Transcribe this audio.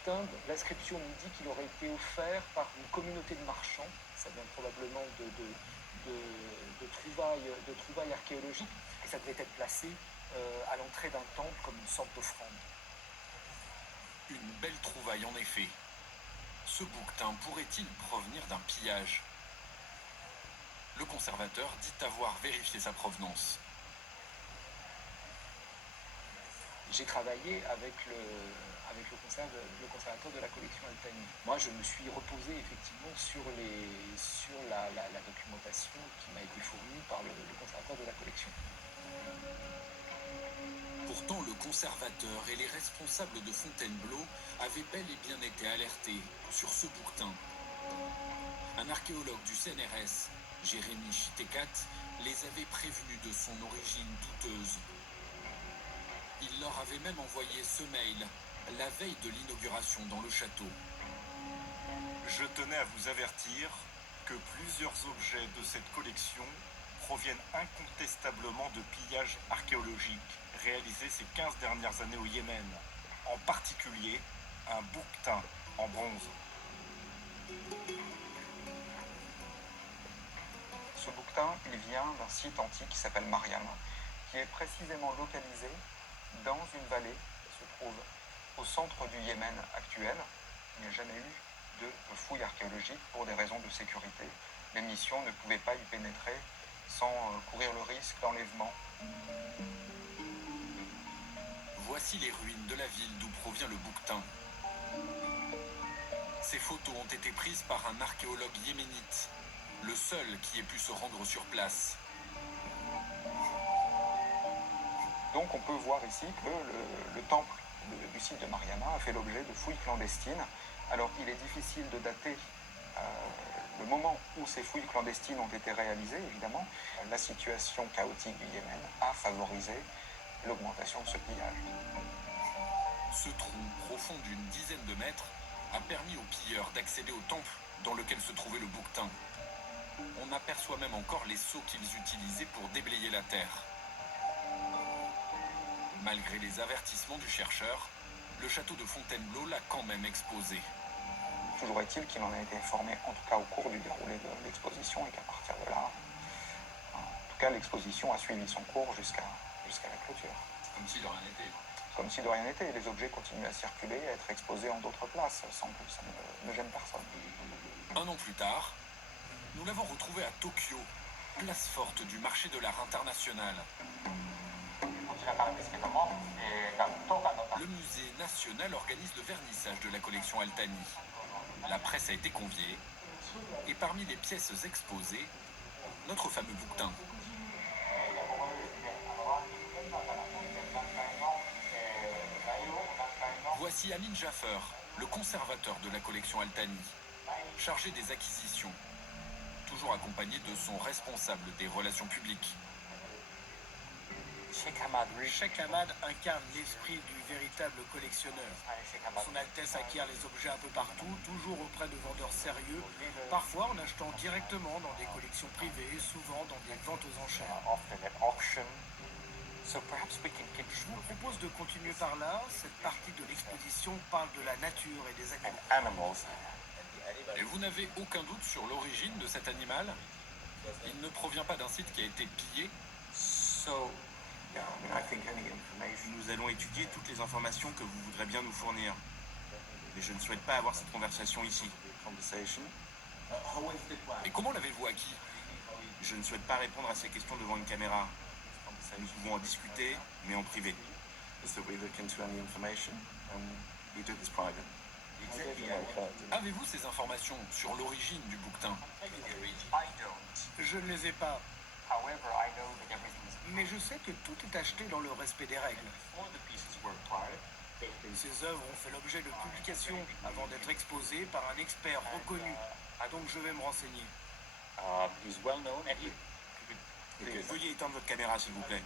bouquetin, l'inscription nous dit qu'il aurait été offert par une communauté de marchands. Ça vient probablement de trouvailles archéologiques, et ça devait être placé à l'entrée d'un temple comme une sorte d'offrande. Une belle trouvaille en effet. Ce bouquetin pourrait-il provenir d'un pillage? Le conservateur dit avoir vérifié sa provenance. J'ai travaillé avec le conservateur de la collection Altani. Moi, je me suis reposé effectivement sur la documentation qui m'a été fournie par le conservateur de la collection. Pourtant, le conservateur et les responsables de Fontainebleau avaient bel et bien été alertés sur ce bouquetin. Un archéologue du CNRS, Jérémy Chitecat, les avait prévenus de son origine douteuse. Il leur avait même envoyé ce mail la veille de l'inauguration dans le château. Je tenais à vous avertir que plusieurs objets de cette collection proviennent incontestablement de pillages archéologiques réalisés ces 15 dernières années au Yémen, en particulier un bouquetin en bronze. Ce bouquetin, il vient d'un site antique qui s'appelle Mariam, qui est précisément localisé dans une vallée qui se trouve au centre du Yémen actuel. Il n'y a jamais eu de fouilles archéologiques pour des raisons de sécurité. Les missions ne pouvaient pas y pénétrer sans courir le risque d'enlèvement. Voici les ruines de la ville d'où provient le bouquetin. Ces photos ont été prises par un archéologue yéménite, le seul qui ait pu se rendre sur place. Donc on peut voir ici que le temple du site de Mariama a fait l'objet de fouilles clandestines. Alors il est difficile de dater le moment où ces fouilles clandestines ont été réalisées, évidemment. La situation chaotique du Yémen a favorisé l'augmentation de ce pillage. Ce trou, profond d'une dizaine de mètres, a permis aux pilleurs d'accéder au temple dans lequel se trouvait le bouquetin. On aperçoit même encore les seaux qu'ils utilisaient pour déblayer la terre. Malgré les avertissements du chercheur, le château de Fontainebleau l'a quand même exposé. Toujours est-il qu'il en a été informé, en tout cas au cours du déroulé de l'exposition, et qu'à partir de là, en tout cas l'exposition a suivi son cours jusqu'à la clôture. Comme si de rien n'était. Comme si de rien n'était. Les objets continuent à circuler et à être exposés en d'autres places, sans que ça ne gêne personne. Un an plus tard, nous l'avons retrouvé à Tokyo, place forte du marché de l'art international. Le musée national organise le vernissage de la collection Altani. La presse a été conviée, et parmi les pièces exposées, notre fameux bouquetin. Voici Amin Jaffer, le conservateur de la collection Altani, chargé des acquisitions, toujours accompagné de son responsable des relations publiques. Cheikh Hamad incarne l'esprit du véritable collectionneur. Son Altesse acquiert les objets un peu partout, toujours auprès de vendeurs sérieux, parfois en achetant directement dans des collections privées, souvent dans des ventes aux enchères. Je vous propose de continuer par là. Cette partie de l'exposition parle de la nature et des animaux. Et vous n'avez aucun doute sur l'origine de cet animal? Il ne provient pas d'un site qui a été pillé? Nous allons étudier toutes les informations que vous voudrez bien nous fournir. Mais je ne souhaite pas avoir cette conversation ici. Et comment l'avez-vous acquis? Je ne souhaite pas répondre à ces questions devant une caméra. Nous pouvons en discuter, mais en privé. Avez-vous ces informations sur l'origine du bouquetin? Je ne les ai pas. Mais je sais que tout est acheté dans le respect des règles. Ces œuvres ont fait l'objet de publications avant d'être exposées par un expert reconnu. Donc je vais me renseigner. Veuillez éteindre votre caméra, s'il vous plaît.